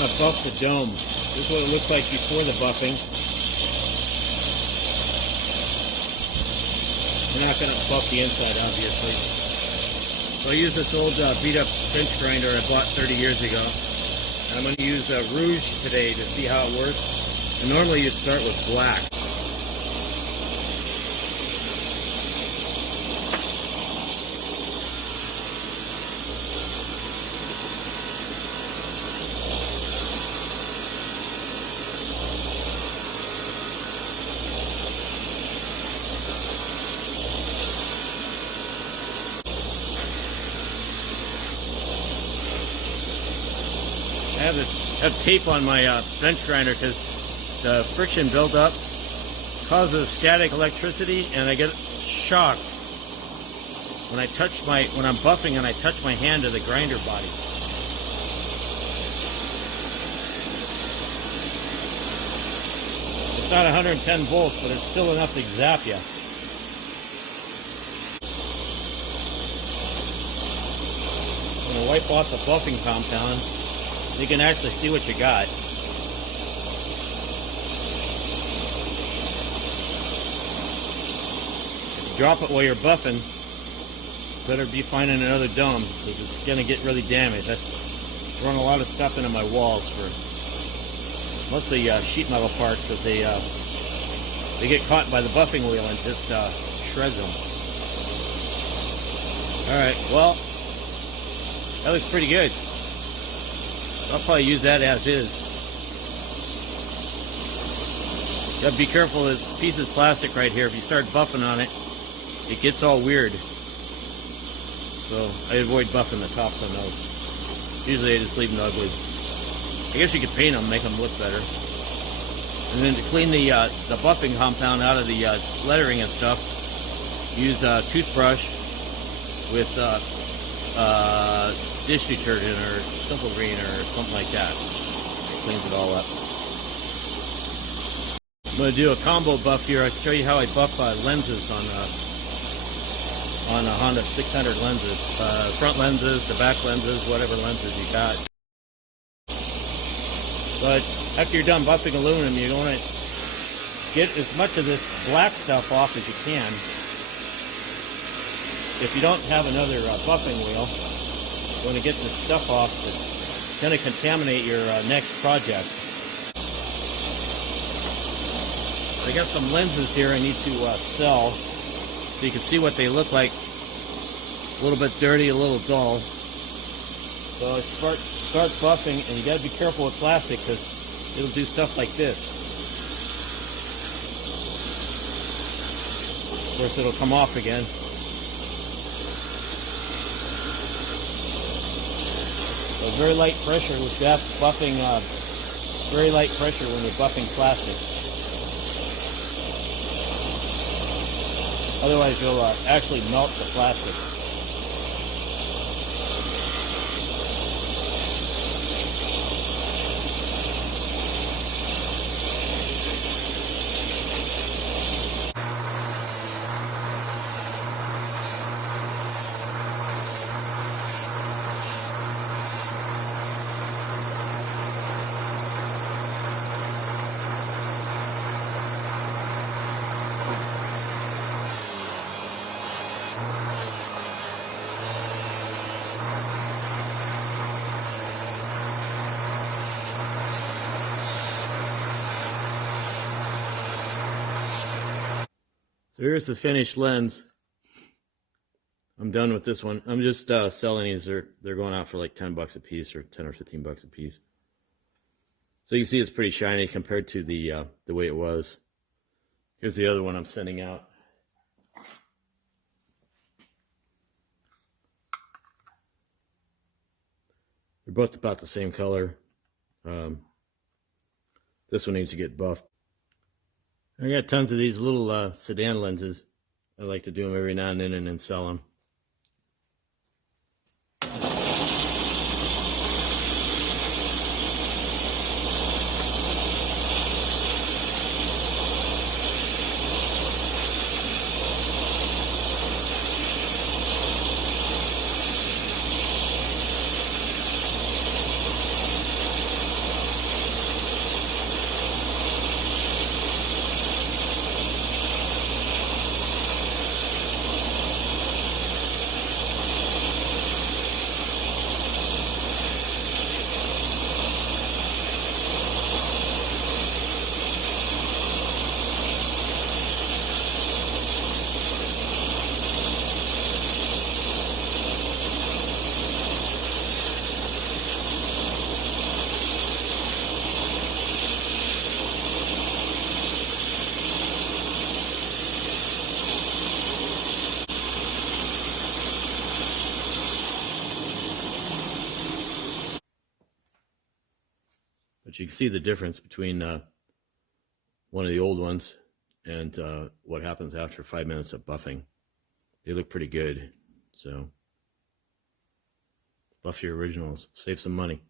want to buff the dome. This is what it looks like before the buffing. We're not going to buff the inside, obviously. So I use this old beat-up bench grinder I bought 30 years ago. And I'm going to use Rouge today to see how it works. And normally you'd start with black. I have tape on my bench grinder because the friction buildup causes static electricity, and I get shocked when I'm buffing and I touch my hand to the grinder body. It's not 110 volts, but it's still enough to zap you. I'm going to wipe off the buffing compound. You can actually see what you got. If you drop it while you're buffing, better be finding another dome because it's going to get really damaged. That's throwing a lot of stuff into my walls for mostly sheet metal parts because they get caught by the buffing wheel and just shreds them. Alright, well, that looks pretty good. I'll probably use that as is. You gotta be careful, this piece of plastic right here. If you start buffing on it, it gets all weird. So I avoid buffing the tops on those. Usually I just leave them ugly. I guess you could paint them, make them look better. And then to clean the buffing compound out of the lettering and stuff, use a toothbrush with dish detergent or Simple Green or something like that. It cleans it all up. I'm going to do a combo buff here. I'll show you how I buff lenses on a Honda 600 lenses. Front lenses, the back lenses, whatever lenses you got. But after you're done buffing aluminum, you want to get as much of this black stuff off as you can. If you don't have another buffing wheel, you want to get this stuff off that's going to contaminate your next project. I got some lenses here I need to sell so you can see what they look like. A little bit dirty, a little dull. So I start buffing, and you got to be careful with plastic because it'll do stuff like this. Of course, it'll come off again. So very light pressure with that buffing, very light pressure when you're buffing plastic. Otherwise you'll actually melt the plastic. So here's the finished lens. I'm done with this one. I'm just selling these. They're going out for like 10 bucks a piece or 10 or 15 bucks a piece. So you can see it's pretty shiny compared to the way it was. Here's the other one I'm sending out. They're both about the same color. This one needs to get buffed. I got tons of these little sedan lenses. I like to do them every now and then sell them. But you can see the difference between one of the old ones and what happens after 5 minutes of buffing. They look pretty good. So buff your originals, save some money.